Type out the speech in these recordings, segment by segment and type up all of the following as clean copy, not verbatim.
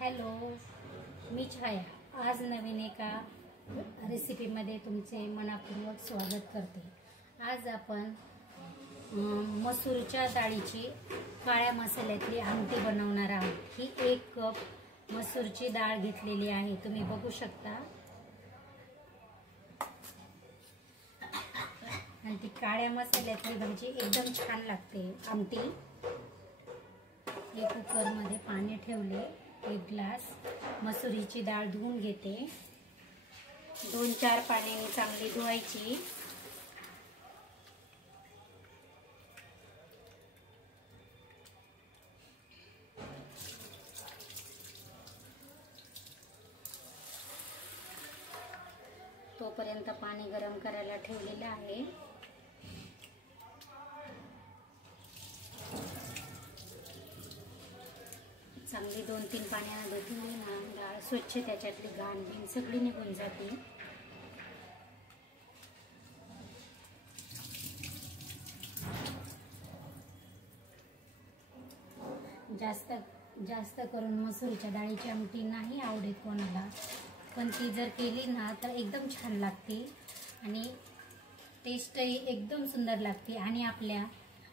Hello, मी छाया आज नवीन एका रेसिपीमध्ये तुमचे मनापूर्वक स्वागत करते। आज आपण मसूरच्या डाळीची काळ्या मसाल्यातली आमटी बनवणार आहोत। ही 1 कप मसूरची डाळ घेतलेली आहे, तुम्ही बघू शकता। आणि ती काळ्या मसाल्यातली भाजी एकदम छान लागते आमटी। कुकर मध्ये पाणी ठेवले, 1 ग्लास मसुरीची डाळ धुवून घेते। 2-4 पाण्याने चांगली धुवायची। तोपर्यंत पाणी गरम करायला ठेवलेलं आहे। चांगली 2-3 पाण्याने धुतली ना डाळ स्वच्छ, त्याच्यातली घाण बिन सगळी निघून जाते। जास्त करून मसूरच्या डाळीची आमटी नाही आवडत कोणाला, पण ती जर केली ना तर एकदम छान लागते आणि टेस्टही एकदम सुंदर लागते आणि आपल्या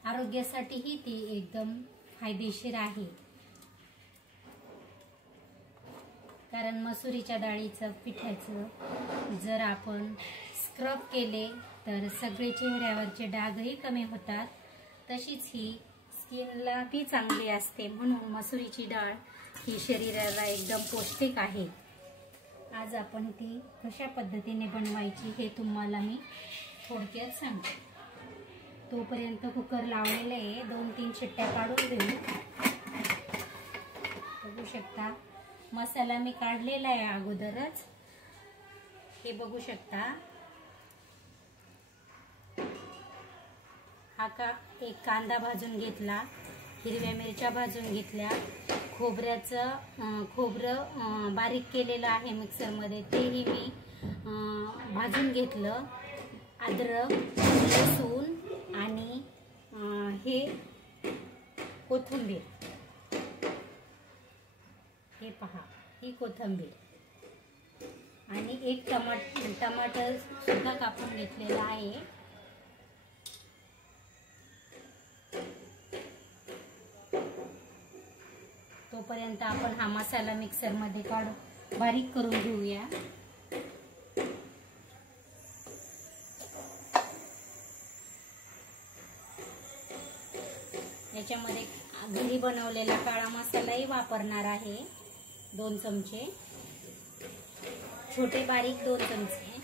आरोग्यासाठीही ती एकदम फायदेशीर आहे। कारण मसुरीच्या डाळीचं पिठाचं जर आपण स्क्रब केले तर सगळे चेहऱ्यावरचे डागही कमी होतात, तशीच ही स्किनला ती चांगली असते। म्हणून मसुरीची डाळ ही शरीराला एकदम पौष्टिक आहे। आज आपण ती कशा पद्धतीने बनवायची हे तुम्हाला मी थोडक्यात सांगते। तोपर्यंत कुकर लावलेले आहे, 2-3 शिट्ट्या काढून देऊ। बघू शकता मसाला मी काढलेला आहे अगोदरच, हे बघू शकता। एक कांदा भाजून घेतला, हिरव्या मिरच्या भाजून घेतल्या, खोबरं बारीक केलेलं आहे मिक्सर मध्ये, तेही मी भाजून घेतलं। अद्रक, लसूण आणि हे कोथिंबीर, हे पहा ही कोथिंबीर आणि 1 टमाटर सुद्धा कापून घेतलेला आहे। तोपर्यंत आपण हा मसाला मिक्सर मध्ये काढून बारीक करून घेऊया। याच्यामध्ये घरी बनवलेला काळा मसालाही वापरणार आहे, 2 चमचे, छोटे बारीक 2 चमचे,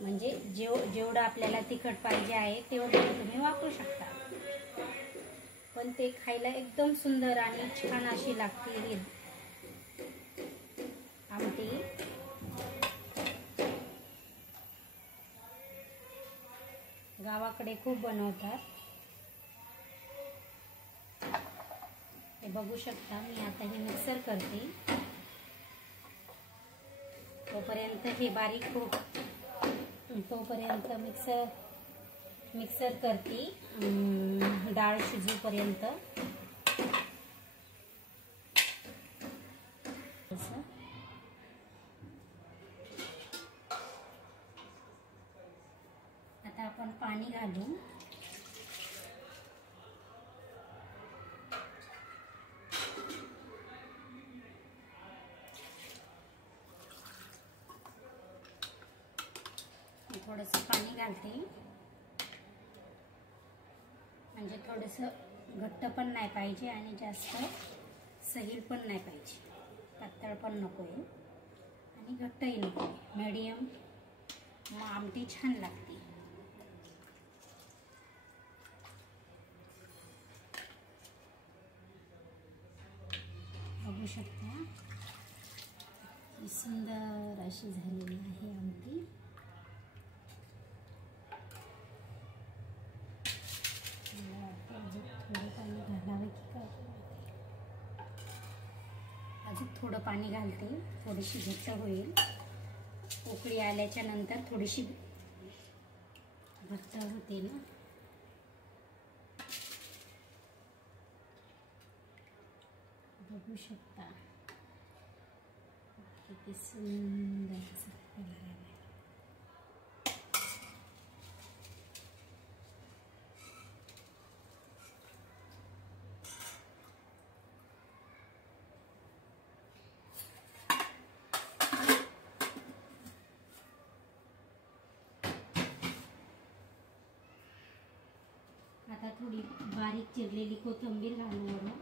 म्हणजे जेवढं आपल्याला तिखट पाहिजे आहे तेवढं तुम्ही वापरू शकता। पण ते खायला एकदम सुंदर आणि छान अशी लागते ही आमटी। गावाकडे खूप बनवतात, हे बघू शकता। मी आता हे मिक्सर करते, तोपर्यंत हे बारीक तोपर्यंत मिक्सर करते डाळ शिजूपर्यंत। आता आपण पाणी घालू। थोडंसं पाणी घालते, म्हणजे थोडंसं घट्ट पण नाही पाहिजे आणि जास्त सैल पण नाही पाहिजे, पातळ पण नको आहे आणि घट्टही नको आहे, मीडियम, मग आमटी छान लागते। बघू शकता सुंदर अशी झालेली आहे आमटी। थोडं पाणी घालावे की काय, अजून थोडं पाणी घालते, थोडीशी घट्ट होईल। उकळी आल्याच्या नंतर थोडीशी घट्ट होते ना। बघू शकता किती सुंदर कलर आहे. आता थोडी बारीक चिरलेली कोथिंबीर घालू वरून.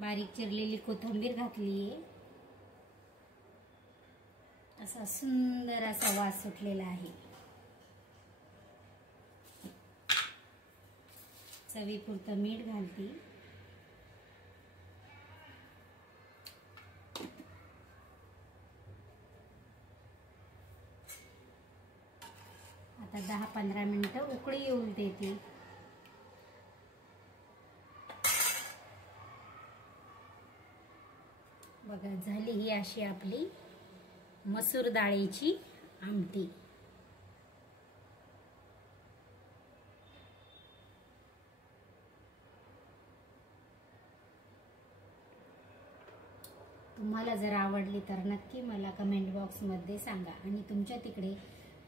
बारीक चिरलेली कोथिंबीर घातली आहे. असा सुंदर असा वास सुटलेला आहे. चवीपुरतं मीठ घालते. आता 10-15 मिनिटं उकळी येऊ देते. बघा झाली ही अशी आपली मसूर डाळीची आमटी. तुम्हाला जर आवडली तर नक्की मला कमेंट बॉक्समध्ये सांगा आणि तुमच्या तिकडे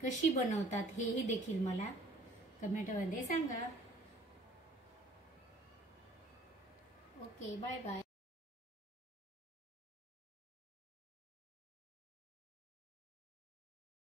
कशी बनवतात हेही देखील मला कमेंटमध्ये सांगा. Okay, bye bye.